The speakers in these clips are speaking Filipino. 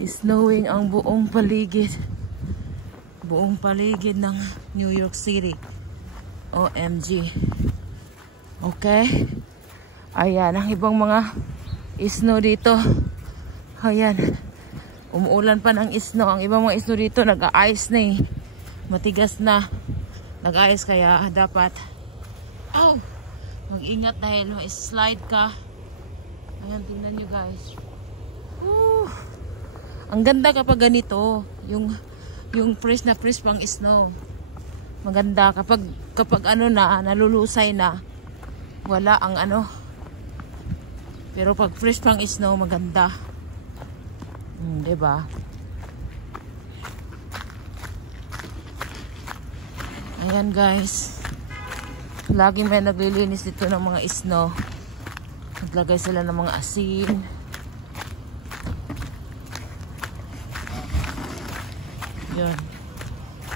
Snowing ang buong paligid. Buong paligid ng New York City. OMG. Okay? Ayan, ang ibang mga snow dito. Ayan. Umuulan pa ng snow. Ang ibang mga snow dito nag-a-ice na eh. Matigas na. Nag-a-ice kaya dapat mag-ingat dahil slide ka. Ayan, tingnan nyo guys. Ang ganda kapag ganito. Yung fresh na fresh pang snow. Maganda kapag ano na, nalulusay na. Wala ang ano. Pero pag fresh pang snow, maganda. Diba? Ayan guys. Lagi may naglilinis dito ng mga snow. Naglagay sila ng mga asin. Yun.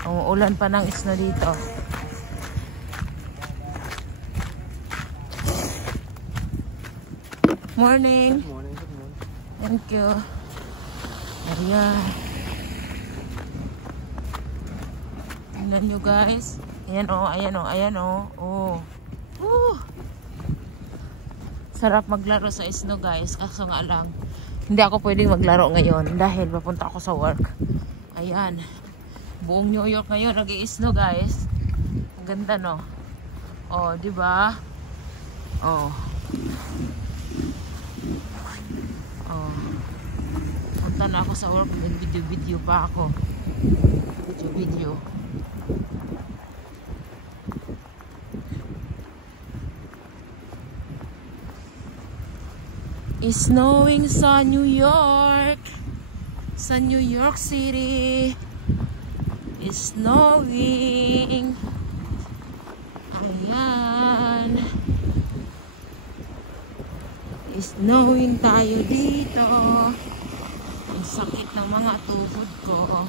Umuulan pa ng snow dito. Morning. Good morning. Good morning. Thank you. Ayan. Tingnan nyo guys. Ayan o, ayan o, ayan o. Sarap maglaro sa snow guys. Kaso nga lang, hindi ako pwedeng maglaro ngayon dahil papunta ako sa work. Ayan. Buong New York ngayon nag-i-snow guys. Ang ganda no. Oh, di ba? Oh. Oh. Punta na ako sa work, nag-video pa ako. Video. It's snowing sa New York. Sa New York City. It's snowing. Ayan. It's snowing tayo dito. Ang sakit ng mga tuhod ko.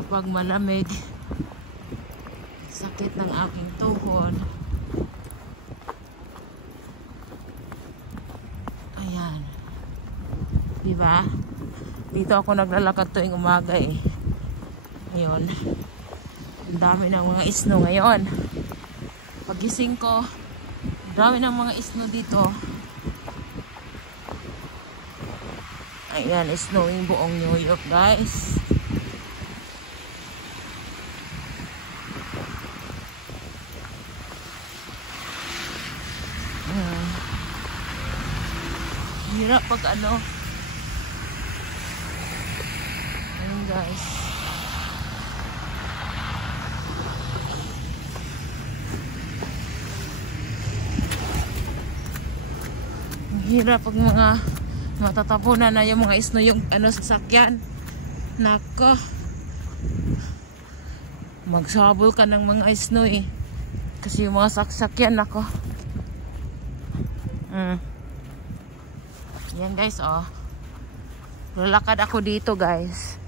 Kapag malamig, sakit ng aking tuhod. Ayan. Diba? Dito ako naglalakad tuwing umaga eh. Ngayon. Ang dami ng mga snow ngayon. Pagising ko, ang dami ng mga snow dito. Ayan, snowing buong New York guys. Hirap pag ano. Ayan guys. Hirap pag mga matatapunan na yung mga snow yung ano sasakyan. Nako. Magsabol ka ng mga snow eh. Kasi yung mga sasakyan nako. Yan guys oh. Lalakad ako dito guys.